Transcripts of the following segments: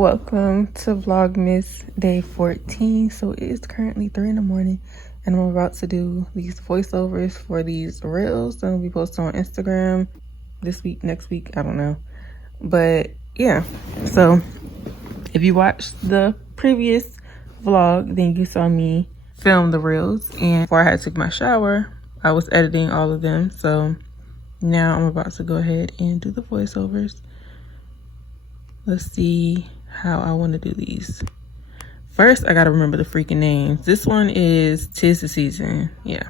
Welcome to vlogmas day 14. So it is currently 3 in the morning and I'm about to do these voiceovers for these reels that will be posted on Instagram this week, next week, I don't know. But yeah, so if you watched the previous vlog, then you saw me film the reels, and before I had took my shower, I was editing all of them. So now I'm about to go ahead and do the voiceovers. Let's see how I want to do these. First, I gotta remember the freaking names. This one is "'Tis the Season." Yeah.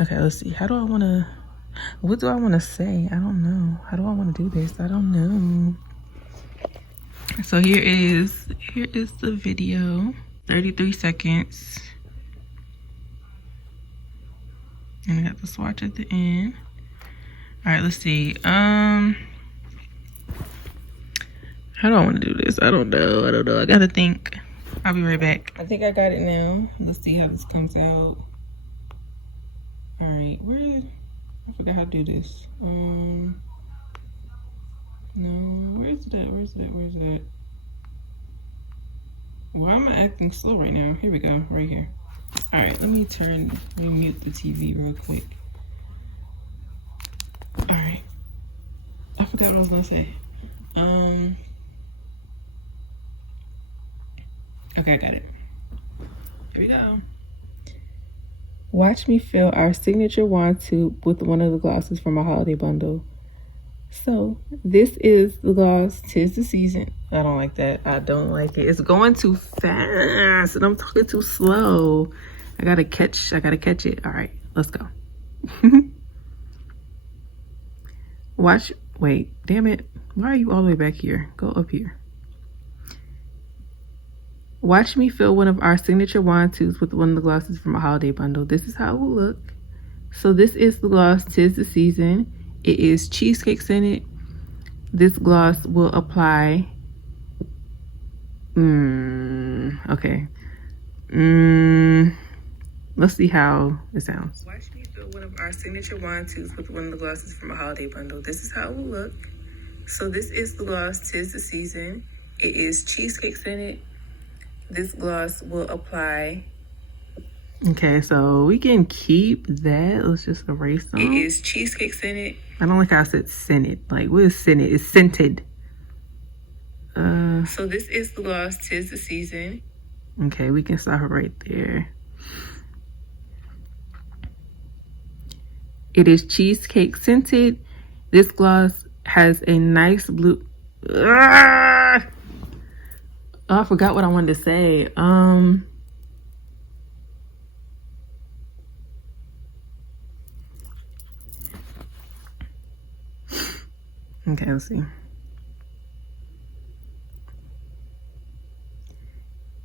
Okay, let's see. How do I want to? What do I want to say? I don't know. How do I want to do this? I don't know. So here is the video. 33 seconds. And I got the swatch at the end. All right, let's see. How do I want to do this? I don't know. I gotta think. I'll be right back. I think I got it now. Let's see how this comes out. All right, I forgot how to do this. No, where's that? Why am I acting slow right now? Here we go, right here. All right, let me mute the TV real quick. All right, I forgot what I was gonna say. Okay, I got it. Here we go. Watch me fill our signature wand tube with one of the glosses from a holiday bundle. So this is the gloss "'Tis the Season." I don't like that. I don't like it. It's going too fast and I'm talking too slow. I gotta catch it. All right, let's go. Wait, damn it. Why are you all the way back here? Go up here. Watch me fill one of our signature wand tubes with one of the glosses from a holiday bundle. This is how it will look. So this is the gloss "'Tis the Season." It is cheesecake scented. This gloss will apply. Okay. Let's see how it sounds. Watch me fill one of our signature wand tubes with one of the glosses from a holiday bundle. This is how it will look. So this is the gloss "'Tis the Season." It is cheesecake scented. This gloss will apply. Okay, so we can keep that. Let's just erase them. It is cheesecake scented. I don't like how I said scented. Like, what is scented? It's scented. So this is the gloss "'Tis the Season." Okay, we can stop it right there. It is cheesecake scented. This gloss has a nice blue. Oh, I forgot what I wanted to say. Okay, let's see.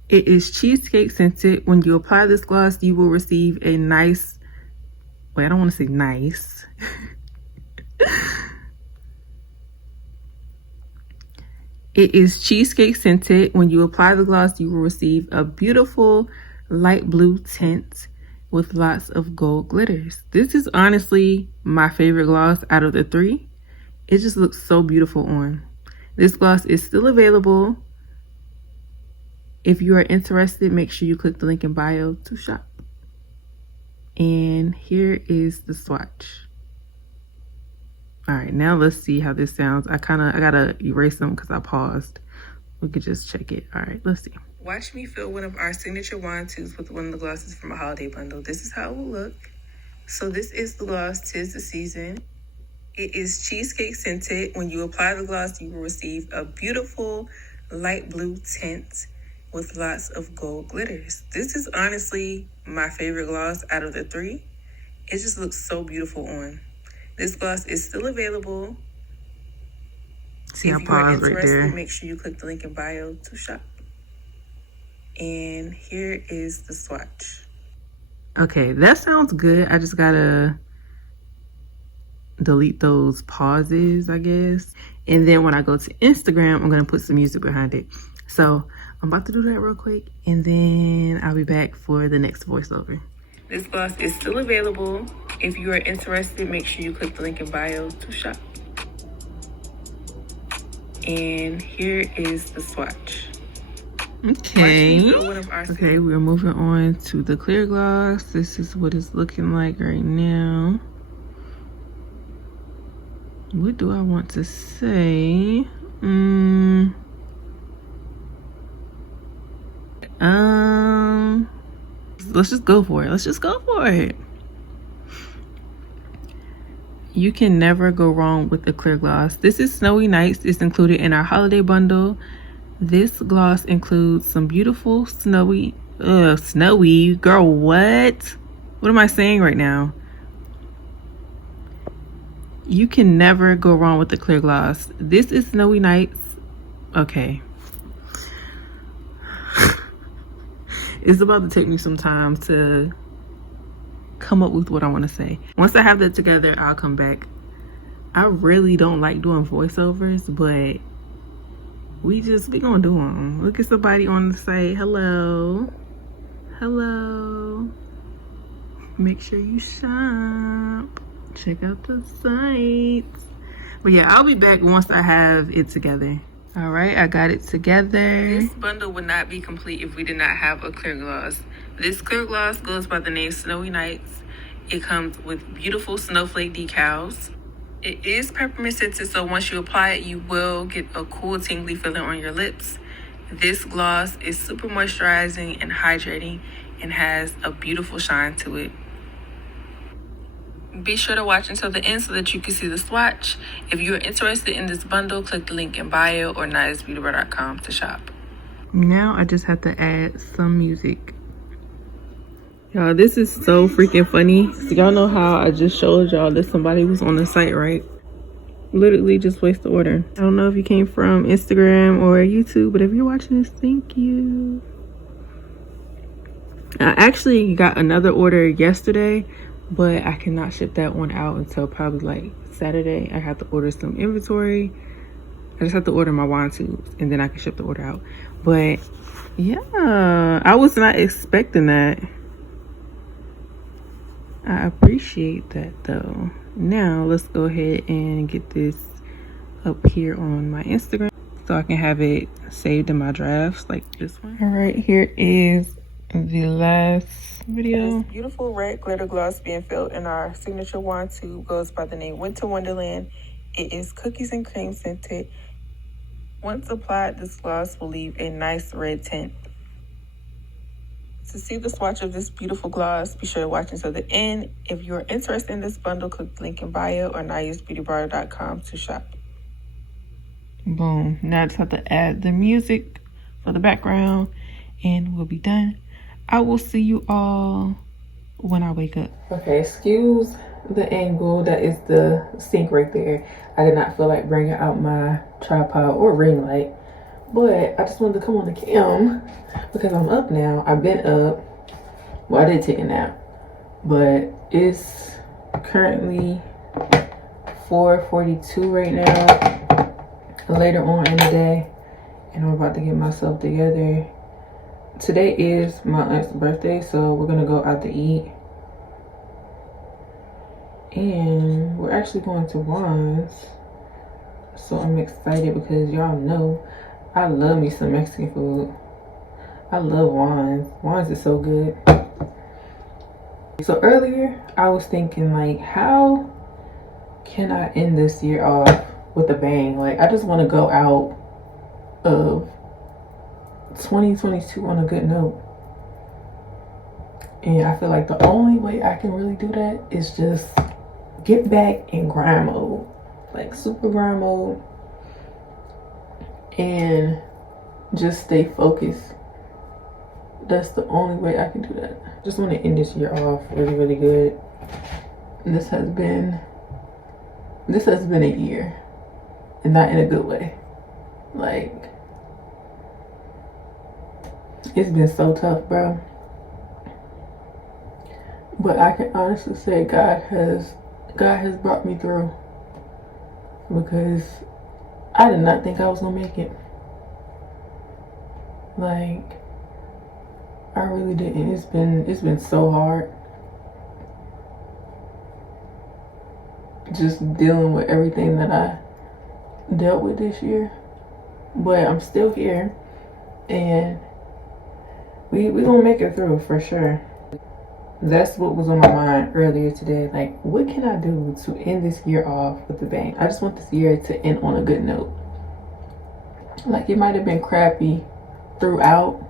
It is cheesecake scented. When you apply this gloss, you will receive a nice, wait, I don't want to say nice. It is cheesecake scented. When you apply the gloss, you will receive a beautiful light blue tint with lots of gold glitters. This is honestly my favorite gloss out of the three. It just looks so beautiful on. This gloss is still available. If you are interested, make sure you click the link in bio to shop. And here is the swatch. All right, now let's see how this sounds. I gotta erase them because I paused. We could just check it. All right, let's see. Watch me fill one of our signature wand tubes with one of the glosses from a holiday bundle. This is how it will look. So this is the gloss "'Tis the Season." It is cheesecake scented. When you apply the gloss, you will receive a beautiful light blue tint with lots of gold glitters. This is honestly my favorite gloss out of the three. It just looks so beautiful on. This gloss is still available. See, if you are interested, right there, make sure you click the link in bio to shop. And here is the swatch. Okay, that sounds good. I just gotta delete those pauses, I guess. And then when I go to Instagram, I'm gonna put some music behind it. So I'm about to do that real quick, and then I'll be back for the next voiceover. This gloss is still available. If you are interested, make sure you click the link in bio to shop. And here is the swatch. Okay. Okay, we're moving on to the clear gloss. This is what it's looking like right now. What do I want to say? Let's just go for it. Let's just go for it. You can never go wrong with the clear gloss. This is Snowy Nights. It's included in our holiday bundle. This gloss includes some beautiful snowy, girl, what am I saying right now? You can never go wrong with the clear gloss. This is Snowy Nights. Okay. It's about to take me some time to come up with what I want to say. Once I have that together, I'll come back. I really don't like doing voiceovers, but we gonna do them. Look at somebody on the site. Hello. Make sure you shop. Check out the sites. But yeah, I'll be back once I have it together. All right, I got it together. This bundle would not be complete if we did not have a clear gloss. This clear gloss goes by the name Snowy Nights. It comes with beautiful snowflake decals. It is peppermint scented, so once you apply it, you will get a cool tingly feeling on your lips. This gloss is super moisturizing and hydrating and has a beautiful shine to it. Be sure to watch until the end so that you can see the swatch. If you're interested in this bundle, click the link in bio or nayasbeautybar.com to shop. Now I just have to add some music. Y'all, this is so freaking funny. So y'all know how I just showed y'all that somebody was on the site, right? Literally just placed the order. I don't know if you came from Instagram or YouTube, but if you're watching this, thank you. I actually got another order yesterday, but I cannot ship that one out until probably like Saturday. I have to order some inventory. I just have to order my wine tubes and then I can ship the order out. But yeah, I was not expecting that. I appreciate that though. Now let's go ahead and get this up here on my Instagram so I can have it saved in my drafts like this one. All right, here is the last video. This beautiful red glitter gloss being filled in our signature wand tube goes by the name Winter Wonderland. It is cookies and cream scented. Once applied, this gloss will leave a nice red tint. To see the swatch of this beautiful gloss, be sure to watch until the end. If you're interested in this bundle, click the link in bio or nayasbeautybar.com to shop. Boom. Now I just have to add the music for the background and we'll be done. I will see you all when I wake up. Okay, excuse the angle. That is the sink right there. I did not feel like bringing out my tripod or ring light, but I just wanted to come on the cam because I'm up now. I've been up. Well, I did take a nap, but it's currently 4:42 right now, later on in the day, and I'm about to get myself together. Today is my aunt's birthday, so we're gonna go out to eat. And we're actually going to Juan's. So I'm excited because y'all know I love me some Mexican food. I love Juan's. Juan's is so good. So earlier I was thinking like, how can I end this year off with a bang? Like I just want to go out of 2022 on a good note. And I feel like the only way I can really do that is just get back in grind mode, like super grind mode, and just stay focused. That's the only way I can do that. Just want to end this year off really, really good. This has been a year, and not in a good way. Like, it's been so tough, bro. But I can honestly say God has brought me through, because I did not think I was gonna make it. Like, I really didn't. It's been so hard just dealing with everything that I dealt with this year. but I'm still here, and we gonna make it through for sure. That's what was on my mind earlier today. Like, what can I do to end this year off with a bang? I just want this year to end on a good note. Like, it might have been crappy throughout,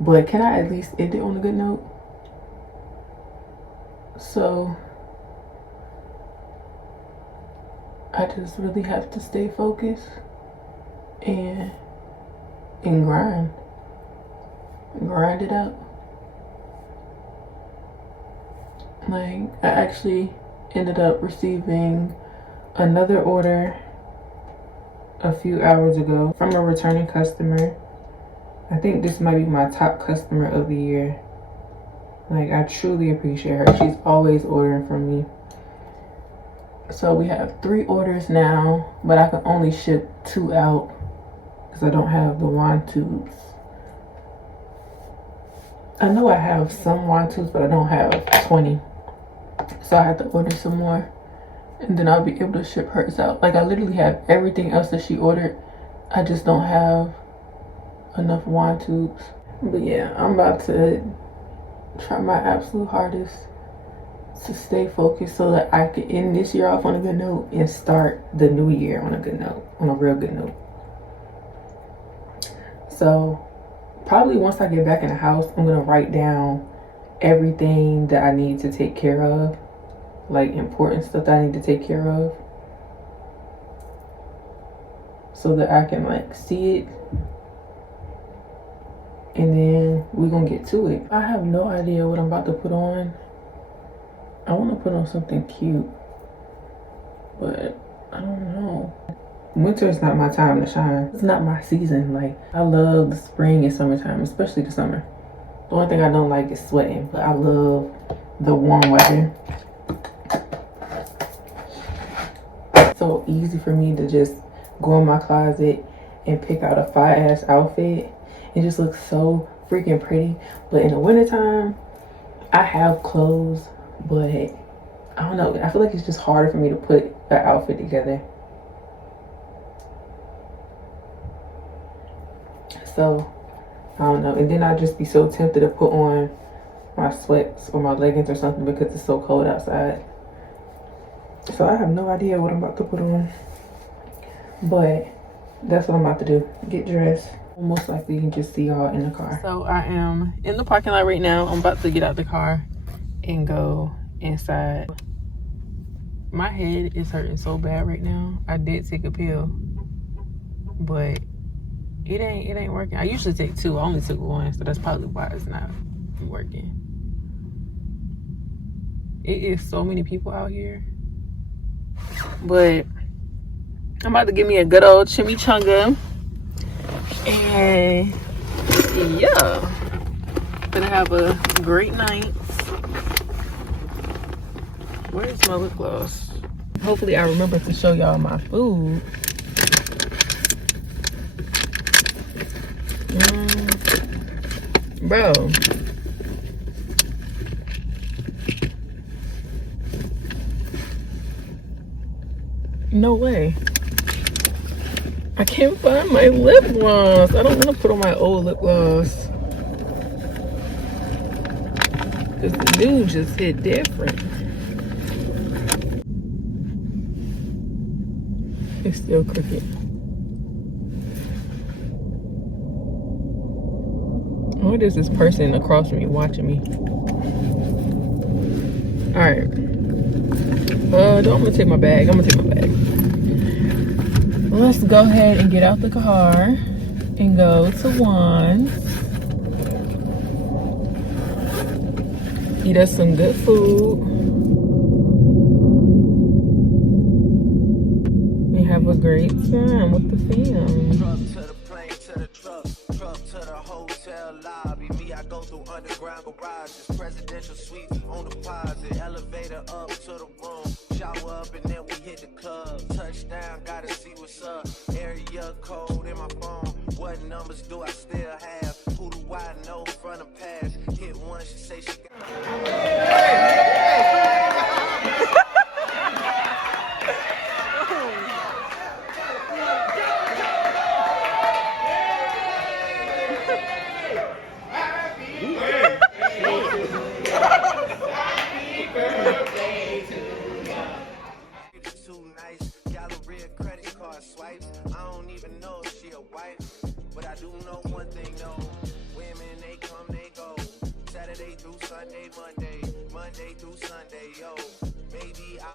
but can I at least end it on a good note? So I just really have to stay focused and grind it out. Like, I actually ended up receiving another order a few hours ago from a returning customer. I think this might be my top customer of the year. Like, I truly appreciate her. She's always ordering from me. So we have 3 orders now, but I can only ship 2 out because I don't have the wand tubes. I know I have some wand tubes, but I don't have 20. So I have to order some more, and then I'll be able to ship hers out. Like, I literally have everything else that she ordered. I just don't have enough wand tubes. But yeah, I'm about to try my absolute hardest to stay focused so that I can end this year off on a good note and start the new year on a good note, on a real good note. So probably once I get back in the house, I'm gonna write down everything that I need to take care of, like important stuff that I need to take care of, so that I can like see it, and then we're gonna get to it. I have no idea what I'm about to put on. I want to put on something cute, but I don't know. Winter is not my time to shine. It's not my season. Like, I love the spring and summertime, especially the summer. The only thing I don't like is sweating, but I love the warm weather. It's so easy for me to just go in my closet and pick out a fire-ass outfit. It just looks so freaking pretty. But in the wintertime, I have clothes, but I don't know. I feel like it's just harder for me to put an outfit together. So, I don't know. And then I'd just be so tempted to put on my sweats or my leggings or something because it's so cold outside. So I have no idea what I'm about to put on. But that's what I'm about to do. Get dressed. Most likely you can just see y'all in the car. So I am in the parking lot right now. I'm about to get out the car and go inside. My head is hurting so bad right now. I did take a pill, but it ain't working. I usually take 2. I only took 1, so that's probably why it's not working. It is so many people out here. But I'm about to give me a good old chimichanga. And yeah, gonna have a great night. Where's my lip gloss? Hopefully I remember to show y'all my food. Bro. No way. I can't find my lip gloss. I don't want to put on my old lip gloss, because the new just hit different. It's still crooked. What is this person across from me watching me? Alright. I'm gonna take my bag. Let's go ahead and get out the car and go to Juan's. Eat us some good food. And have a great time with the fam. Truck to the plane, to the truck to the hotel lobby. Me, I go through underground garages, presidential suites on deposit, elevator up to the room, shower up and then we hit the club. Touchdown, gotta see what's up. Area code in my phone. What numbers do I still have? Who do I know from the past? Hit one, she say she got. one thing, no. Women, they come, they go. Saturday through Sunday, Monday through Sunday, yo. Maybe I